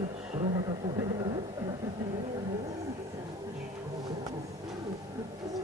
Thank you.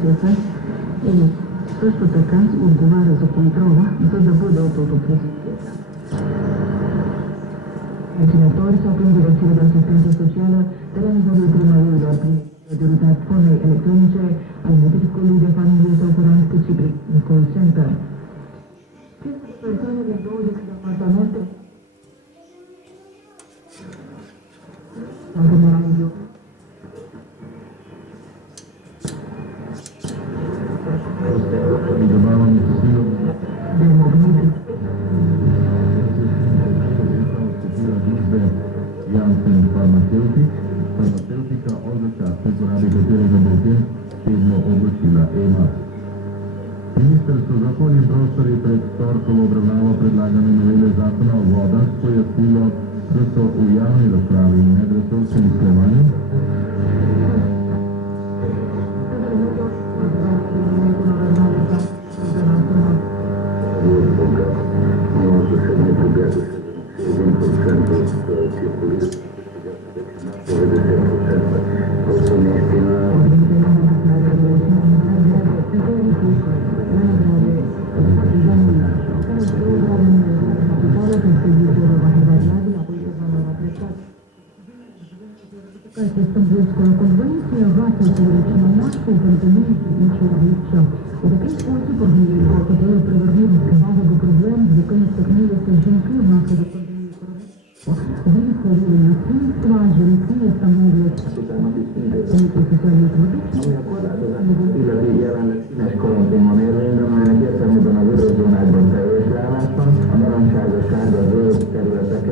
piesă, ei își putecanți un за sub controlă, să dăbudă o totul piesă. Vecinatori sau prin direcție de asistență socială, de la nivelul primărilor, prin majoritatea formei electronice, al medicului de familie sau curant, cât și prin call center. Persoanele două de apartamente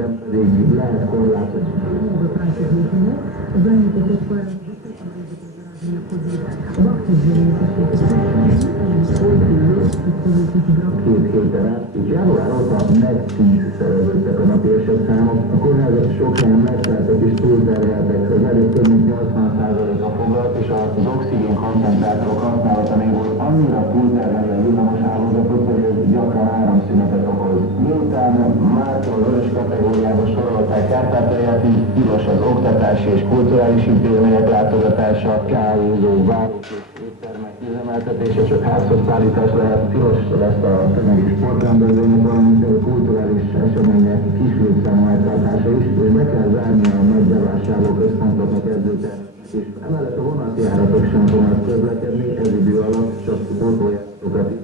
nem pedig lehet korlátozni. Két héten át, és január óta megtízszereződtek a napi esetszámok. A kórházak sok helyen megteltek és túlterheltek. Az előbb több mint 80% a foglalt, és az oxigén koncentrátorok használata még volt annyira túl Így tilos az oktatási és kulturális intézmények látogatása, kávézó, városok, éttermek üzemeltetése, csak házhoz szállítás lehet, tilos lesz a tömegi sportrendezvények, valamint a kulturális események kis létszámú eltartása is, és be kell zárni a nagy bevásárló központoknak edzőtermeknek és emellett a vonatjáratok sem fognak közlekedni, ez idő alatt csak pótoljátokat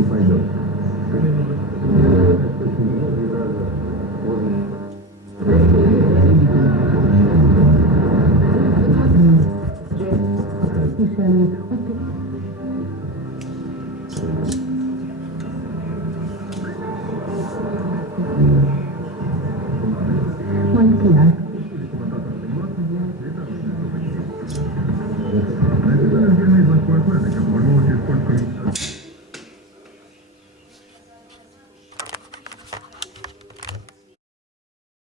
Ele